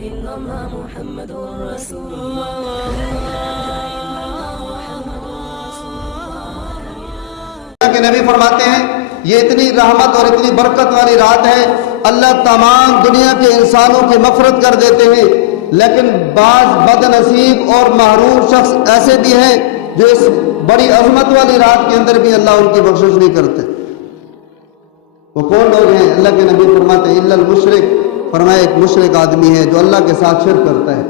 إلا الله محمد رسول الله. کہ نبی فرماتے ہیں یہ اتنی رحمت اور اتنی برکت والی رات ہے، اللہ تمام دنیا کے انسانوں کی مغفرت کر دیتے ہیں، لیکن بعض بد نصیب اور محروم شخص ایسے بھی ہیں جو اس بڑی عظمت والی رات کے اندر بھی اللہ ان کی بخشش نہیں کرتے۔ وہ کون لوگ ہیں؟ اللہ کے نبی فرماتے ہیں الا المشرک، فرمایا ایک مشرک آدمی ہے جو اللہ کے ساتھ شرک کرتا ہے۔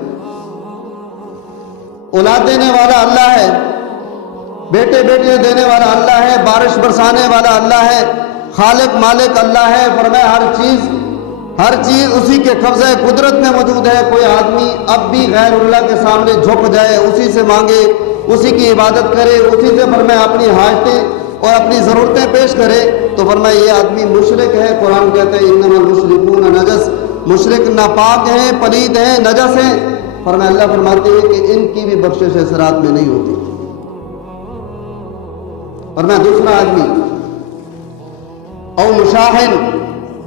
اولاد دینے والا اللہ ہے، بیٹے بیٹیاں دینے والا اللہ ہے، بارش برسانے والا اللہ ہے، خالق مالک اللہ ہے۔ فرمایا ہر چیز اسی کے قبضہ قدرت میں موجود ہے۔ کوئی آدمی اب بھی غیر اللہ کے سامنے جھک جائے، اسی سے مانگے، اسی کی عبادت کرے، اسی سے فرمایا اپنی حاجتیں اور اپنی ضرورتیں پیش کرے، تو فرمایا یہ آدمی مشرک ہے۔ قرآن کہتے ہیں انما المشرکون نجس، مشرک ناپاک ہیں، پلید ہیں، نجس ہیں۔ فرمایا اللہ فرماتے ہیں کہ ان کی بھی بخشش اس رات میں نہیں ہوتی۔ فرمایا دوسرا آدمی او مشاہن،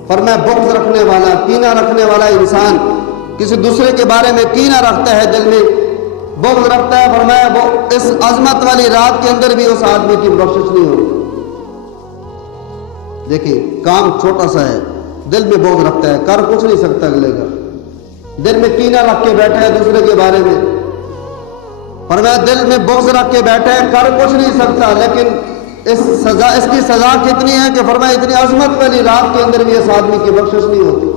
فرمایا بغض رکھنے والا، کینہ رکھنے والا انسان کسی دوسرے کے بارے میں کینہ رکھتا ہے، دل میں بغض رکھتا ہے، فرمایا وہ اس عظمت والی رات کے اندر بھی اس آدمی کی بخشش نہیں ہوگی۔ دیکھیں کام چھوٹا سا ہے، دل میں بغض رکھتا ہے، کر کچھ نہیں سکتا اگلے کا، دل میں کینہ رکھ کے بیٹھا ہے دوسرے کے بارے میں، فرمایا دل میں بغض رکھ کے بیٹھا ہے، کر کچھ نہیں سکتا، لیکن اس کی سزا کتنی ہے کہ فرمایا اتنی عظمت والی رات کے اندر بھی اس آدمی کی بخشش نہیں ہوتی۔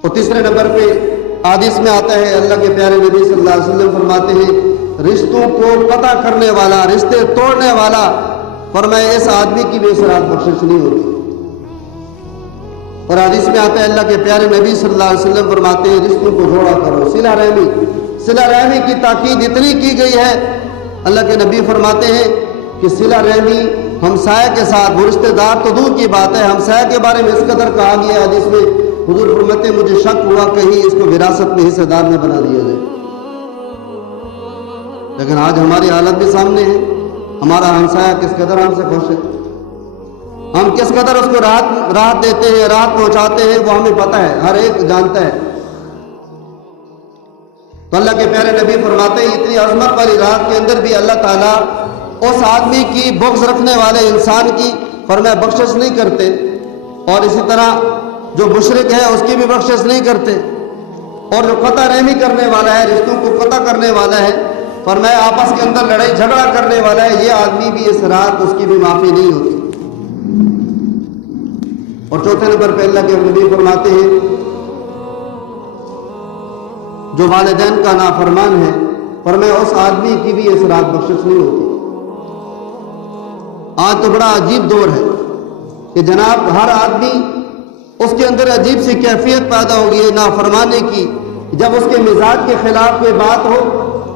اور تیسرے نمبر پہ حدیث میں آتا ہے، اللہ کے پیارے نبی صلی اللہ علیہ وسلم فرماتے ہیں رشتوں کو قطع کرنے والا، رشتے توڑنے والا، فرمایا اس آدمی کی بھی اس رات بخشش نہیں ہوتی۔ اور حدیث میں آتا ہے اللہ کے پیارے نبی صلی اللہ علیہ وسلم فرماتے ہیں رشتوں کو جوڑا کرو، صلہ رحمی کی تاکید اتنی کی گئی ہے، اللہ کے نبی فرماتے ہیں کہ صلہ رحمی ہمسائے کے ساتھ، وہ رشتہ دار تو دور کی بات ہے، ہمسائے کے بارے میں اس قدر کہا گیا ہے حدیث میں، حضور فرماتے ہیں مجھے شک ہوا کہیں اس کو وراثت میں حصہ دار نہ بنا دیا جائے۔ لیکن آج ہماری حالت بھی سامنے ہے، ہمارا ہمسایہ کس قدر ہم سے خوش ہے، ہم کس قدر اس کو راحت دیتے ہیں، راحت پہنچاتے ہیں، وہ ہمیں پتہ ہے، ہر ایک جانتا ہے۔ تو اللہ کے پیارے نبی فرماتے ہیں اتنی عظمت والی رات کے اندر بھی اللہ تعالیٰ اس آدمی کی بغض رکھنے والے انسان کی فرمایا بخشش نہیں کرتے، اور اسی طرح جو مشرک ہے اس کی بھی بخشش نہیں کرتے، اور جو قطع رحمی کرنے والا ہے، رشتوں کو قطع کرنے والا ہے، فرمایا آپس کے اندر لڑائی جھگڑا کرنے والا ہے، یہ آدمی بھی اس رات اس کی بھی معافی نہیں ہوتی۔ اور چوتھے نمبر پہ اللہ کے نبی فرماتے ہیں جو والدین کا نافرمان ہے، فرمایا اس آدمی کی بھی اس رات بخشش نہیں ہوتی۔ آج تو بڑا عجیب دور ہے کہ جناب ہر آدمی اس کے اندر عجیب سی کیفیت پیدا ہو گئی ہے نافرمانے کی، جب اس کے مزاج کے خلاف کوئی بات ہو،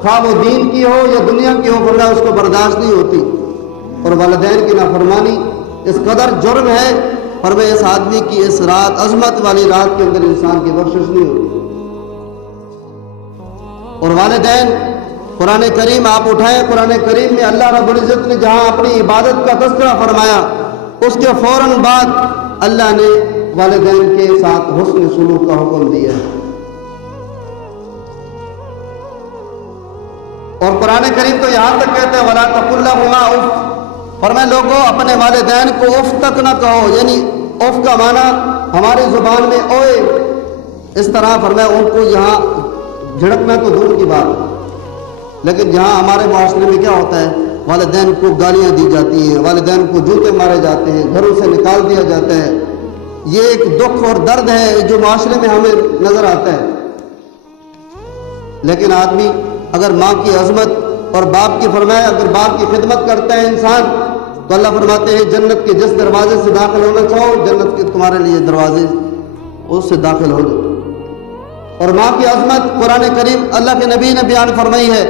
خواہ وہ دین کی ہو یا دنیا کی ہو، فرمایا اس کو برداشت نہیں ہوتی۔ اور والدین کی نافرمانی اس قدر جرم ہے، فرمایا اس آدمی کی اس رات عظمت والی رات کے اندر انسان کی بخشش نہیں ہوتی۔ اور والدین، قرآن کریم آپ اٹھائیں، قرآن کریم میں اللہ رب العزت نے جہاں اپنی عبادت کا تذکرہ فرمایا، اس کے فوراً بعد اللہ نے والدین کے ساتھ حسن سلوک کا حکم دیا ہے۔ اور قرآن کریم تو یہاں تک کہتا ہے وَلَا تَقُلْ لَهُمَا اُفْ، فرمایا لوگوں اپنے والدین کو اف تک نہ کہو، یعنی اف کا معنی ہماری زبان میں اوئے، اس طرح فرمایا ان کو یہاں جھڑکنا تو دور کی بات، لیکن جہاں ہمارے معاشرے میں کیا ہوتا ہے، والدین کو گالیاں دی جاتی ہیں، والدین کو جوتے مارے جاتے ہیں، گھروں سے نکال دیا جاتا ہے، یہ ایک دکھ اور درد ہے جو معاشرے میں ہمیں نظر آتا ہے۔ لیکن آدمی اگر ماں کی عظمت اور باپ کی فرمایا اگر باپ کی خدمت کرتا ہے انسان، تو اللہ فرماتے ہیں جنت کے جس دروازے سے داخل ہونا چاہو، جنت کے تمہارے لیے دروازے اس سے داخل ہو جاؤ۔ اور ماں کی عظمت قرآن کریم اللہ کے نبی نے بیان فرمائی ہے،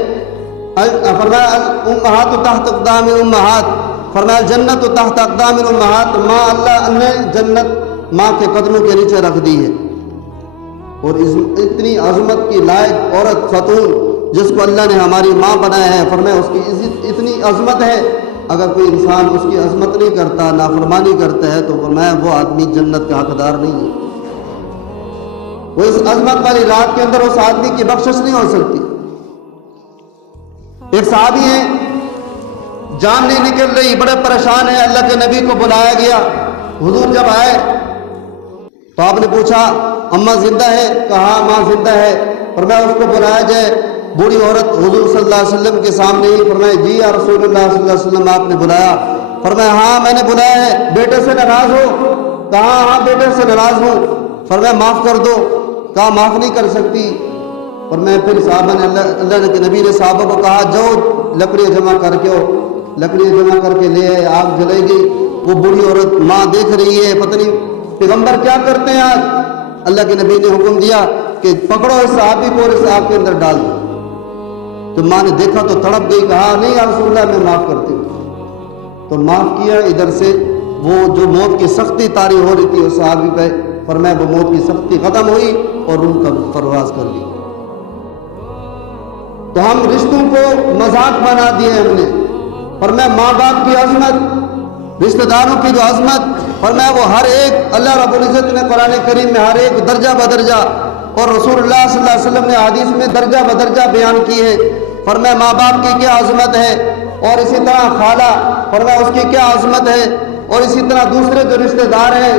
فرمایا الامہات تحت اقدام الامہات، فرمایا جنت تحت اقدام الامہات، ماں اللہ نے جنت ماں کے قدموں کے نیچے رکھ دی ہے۔ اور اتنی عظمت کی لائق عورت خاتون جس کو اللہ نے ہماری ماں بنایا ہے، فرمایا اس کی اتنی عظمت ہے، اگر کوئی انسان اس کی عظمت نہیں کرتا، نافرمانی کرتا ہے، تو فرمایا وہ آدمی جنت کا حقدار نہیں ہے۔ وہ اس عظمت والی رات کے اندر اس آدمی کی بخشش نہیں ہو سکتی. ایک صحابی ہیں، جان نہیں نکل رہی، بڑے پریشان ہیں. اللہ کے نبی کو بلایا گیا. حضور جب آئے تو آپ نے پوچھا اماں زندہ ہے؟ کہا ماں زندہ ہے. فرمایا اس کو بلایا جائے. بوڑھی عورت حضور صلی اللہ علیہ وسلم کے سامنے ہی. فرمایا جی یا رسول اللہ صلی اللہ علیہ وسلم آپ نے بلایا؟ فرمایا ہاں میں نے بلایا ہے. بیٹے سے ناراض ہو؟ کہا ہاں بیٹے سے ناراض ہوں. فرمایا معاف کر دو. کہا معاف نہیں کر سکتی. فرمایا پھر صحابہ نے اللہ کے نبی نے صحابہ کو کہا جاؤ لکڑیاں جمع کر کے ہو. لکڑیاں جمع کر کے لے آئے. آگ جلے گی. وہ بوڑھی عورت ماں دیکھ رہی ہے، پتہ نہیں پیغمبر کیا کرتے ہیں آج. اللہ کے نبی نے حکم دیا کہ پکڑو اس صحابی کو اور اس آگ کے اندر ڈال دو. تو ماں نے دیکھا تو تڑپ گئی. کہا نہیں یا رسول اللہ میں معاف کرتی ہوں. تو معاف کیا. ادھر سے وہ جو موت کی سختی طاری ہو رہی تھی اس صحابی پہ، فرمایا وہ موت کی سختی ختم ہوئی اور روح کا پرواز کر لی. تو ہم رشتوں کو مذاق بنا دیے ہم نے. فرمایا ماں باپ کی عظمت، رشتہ داروں کی جو عظمت، فرمایا وہ ہر ایک اللہ رب العزت نے قرآن کریم میں ہر ایک درجہ بدرجہ اور رسول اللہ صلی اللہ علیہ وسلم نے حدیث میں درجہ بدرجہ بیان کی ہے. فرمایا ماں باپ کی کیا عظمت ہے، اور اسی طرح خالہ، فرمایا اس کی کیا عظمت ہے، اور اسی طرح دوسرے جو رشتہ دار ہیں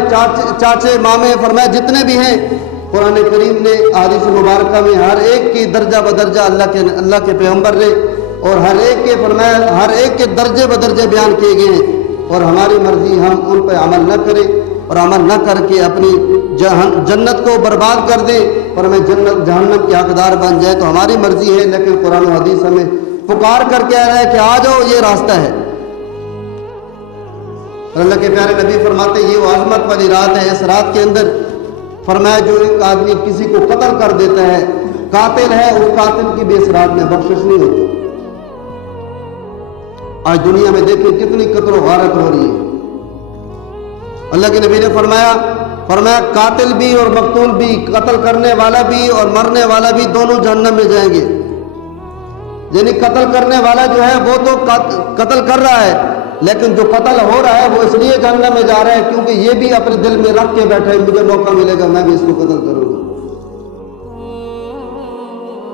چاچے مامے، فرمایا جتنے بھی ہیں قرآن کریم نے حدیث مبارکہ میں ہر ایک کی درجہ بدرجہ اللہ کے پیغمبر نے اور ہر ایک کے فرمایا ہر ایک کے درجے بدرجے بیان کیے گئے ہیں. اور ہماری مرضی ہم ان پہ عمل نہ کریں اور عمل نہ کر کے اپنی جنت کو برباد کر دیں اور ہمیں جنت جہنم کے حقدار بن جائے تو ہماری مرضی ہے. لیکن قرآن و حدیث ہمیں پکار کر کہہ رہا ہے کہ آ جاؤ یہ راستہ ہے. اللہ کے پیارے نبی فرماتے ہیں یہ وہ عظمت والی رات ہے. اس رات کے اندر فرمایا جو ایک آدمی کسی کو قتل کر دیتا ہے، قاتل ہے، اس قاتل کی بھی اس رات میں بخشش نہیں ہوتی. آج دنیا میں دیکھیں کتنی قتل و غارت ہو رہی ہے. اللہ کے نبی نے فرمایا قاتل بھی اور مقتول بھی، قتل کرنے والا بھی اور مرنے والا بھی دونوں جہنم میں جائیں گے. یعنی قتل کرنے والا جو ہے وہ تو قتل کر رہا ہے، لیکن جو قتل ہو رہا ہے وہ اس لیے جہنم میں جا رہا ہے کیونکہ یہ بھی اپنے دل میں رکھ کے بیٹھا ہے مجھے موقع ملے گا میں بھی اس کو قتل کروں گا.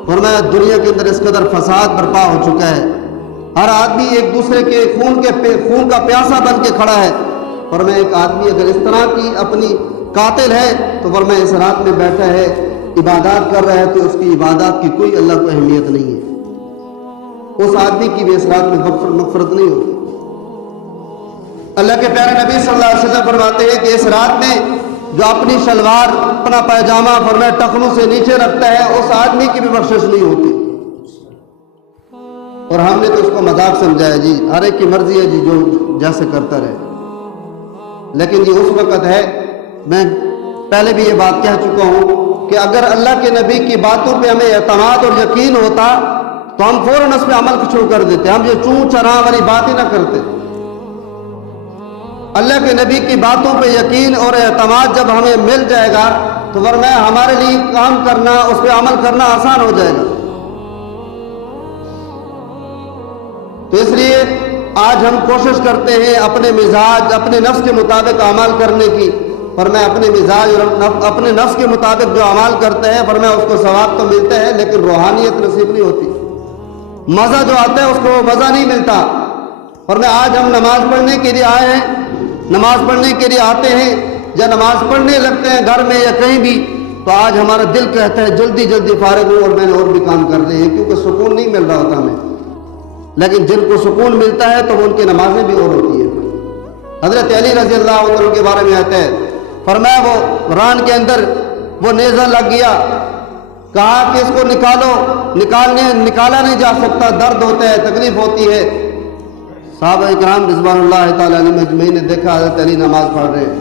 فرمایا دنیا کے اندر اس قدر فساد برپا ہو چکا ہے. ہر آدمی ایک دوسرے کے خون کا پیاسا بن کے کھڑا ہے. فرمایا ایک آدمی اگر اس طرح کی اپنی قاتل ہے تو فرمایا اس رات میں بیٹھا ہے عبادات کر رہا ہے تو اس کی عبادات کی کوئی اللہ کو اہمیت نہیں ہے. اس آدمی کی بھی اس رات میں مغفرت نہیں ہوتی. اللہ کے پیارے نبی صلی اللہ علیہ وسلم فرماتے ہیں کہ اس رات میں جو اپنی شلوار اپنا پیجامہ فرمایا ٹخنوں سے نیچے رکھتا ہے اس آدمی کی بھی بخشش نہیں ہوتی. اور ہم نے تو اس کو مذاق سمجھایا جی ہر ایک کی مرضی ہے جی جو جیسے کرتا رہے. لیکن یہ اس وقت ہے، میں پہلے بھی یہ بات کہہ چکا ہوں کہ اگر اللہ کے نبی کی باتوں پہ ہمیں اعتماد اور یقین ہوتا تو ہم فوراً اس پہ عمل شروع کر دیتے. ہم یہ چون چراں والی بات ہی نہ کرتے. اللہ کے نبی کی باتوں پہ یقین اور اعتماد جب ہمیں مل جائے گا تو فرمایا ہمارے لیے کام کرنا، اس پہ عمل کرنا آسان ہو جائے گا. تو اس لیے آج ہم کوشش کرتے ہیں اپنے مزاج اپنے نفس کے مطابق اعمال کرنے کی. فرمایا اپنے مزاج اور اپنے نفس کے مطابق جو اعمال کرتے ہیں فرمایا اس کو ثواب تو ملتا ہے لیکن روحانیت نصیب نہیں ہوتی. مزہ جو آتا ہے اس کو مزہ نہیں ملتا. فرمایا آج ہم نماز پڑھنے کے لیے آئے ہیں، نماز پڑھنے کے لیے آتے ہیں یا نماز پڑھنے لگتے ہیں گھر میں یا کہیں بھی تو آج ہمارا دل کہتا ہے جلدی جلدی فارغ ہوں اور میں نے اور بھی کام کر لے ہیں کیونکہ سکون نہیں مل رہا ہوتا ہمیں. لیکن جن کو سکون ملتا ہے تو ان کی نمازیں بھی اور ہوتی ہیں. حضرت علی رضی اللہ عنہ کے بارے میں آتا ہے فرمایا وہ ران کے اندر وہ نیزہ لگ گیا، کہا کہ اس کو نکالو، نکالا نہیں جا سکتا، درد ہوتا ہے، تکلیف ہوتی ہے. صحابہ اکرام رضوان اللہ تعالیٰ علیہ مجمعین نے دیکھا حضرت علی نماز پڑھ رہے ہیں.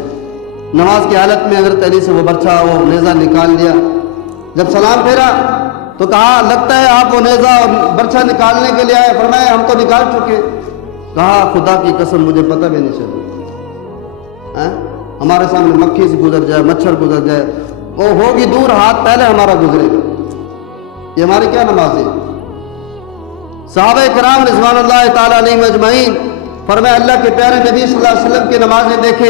نماز کی حالت میں حضرت علی سے وہ برچھا وہ نیزہ نکال لیا. جب سلام پھیرا تو کہا لگتا ہے آپ وہ نیزہ اور برچھا نکالنے کے لیے آئے. فرمایا ہم تو نکال چکے. کہا خدا کی قسم مجھے پتہ بھی نہیں چلا. ہمارے سامنے مکھی سے گزر جائے، مچھر گزر جائے، وہ ہوگی دور ہاتھ پہلے ہمارا گزرے گا. یہ ہماری کیا نماز ہے؟ صحابہ کرام رضوان اللہ تعالیٰ علیہ مجمعین فرمایا اللہ کے پیارے نبی صلی اللہ علیہ وسلم کی نمازیں دیکھے